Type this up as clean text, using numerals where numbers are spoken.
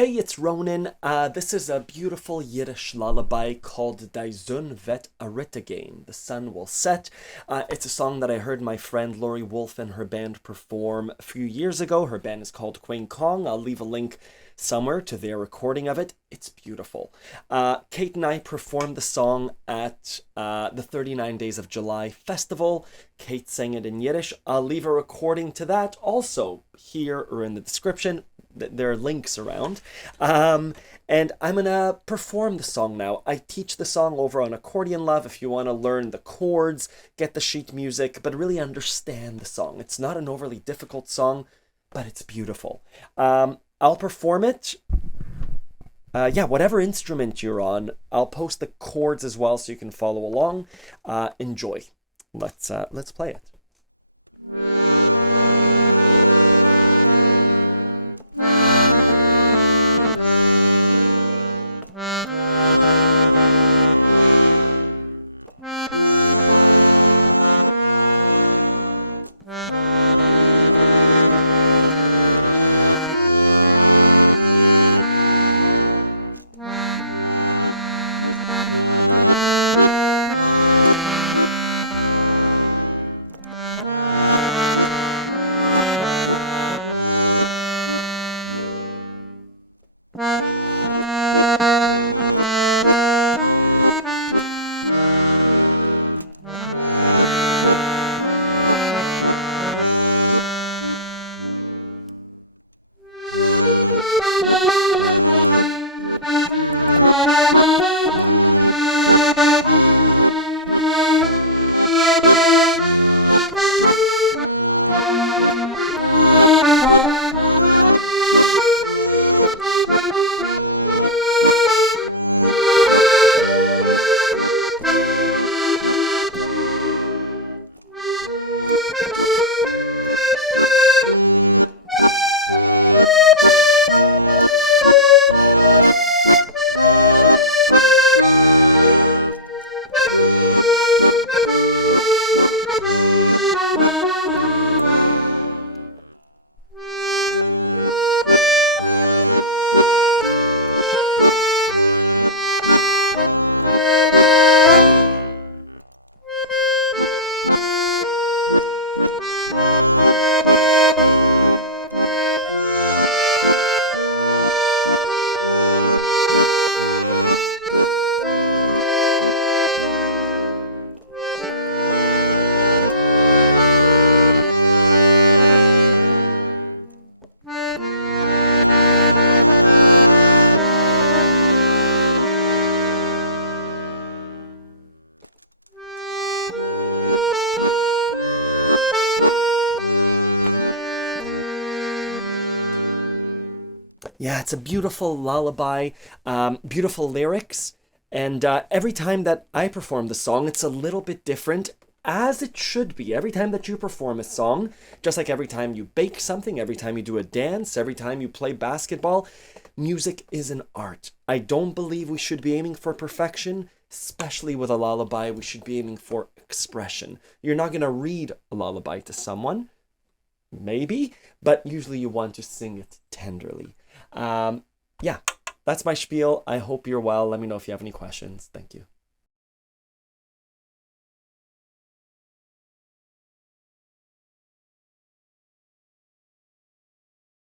Hey, it's Ronan. This is a beautiful Yiddish lullaby called Die Sonne wird Aruntergeyn. The sun will set. It's a song that I heard my friend Lori Wolf and her band perform a few years ago. Her band is called Queen Kong. I'll leave a link somewhere to their recording of it. It's beautiful. Kate and I performed the song at the 39 Days of July festival. Kate sang it in Yiddish. I'll leave a recording to that also here or in the description. There are links around. And I'm going to perform the song now. I teach the song over on Accordion Love if you want to learn the chords, get the sheet music, but really understand the song. It's not an overly difficult song, but it's beautiful. I'll perform it. Whatever instrument you're on, I'll post the chords as well so you can follow along. Enjoy. Let's play it. Yeah, it's a beautiful lullaby, beautiful lyrics, and every time that I perform the song, it's a little bit different, as it should be. Every time that you perform a song, just like every time you bake something, every time you do a dance, every time you play basketball, music is an art. I don't believe we should be aiming for perfection, especially with a lullaby. We should be aiming for expression. You're not going to read a lullaby to someone, maybe, but usually you want to sing it tenderly. That's my spiel. I hope you're well. Let me know if you have any questions. Thank you.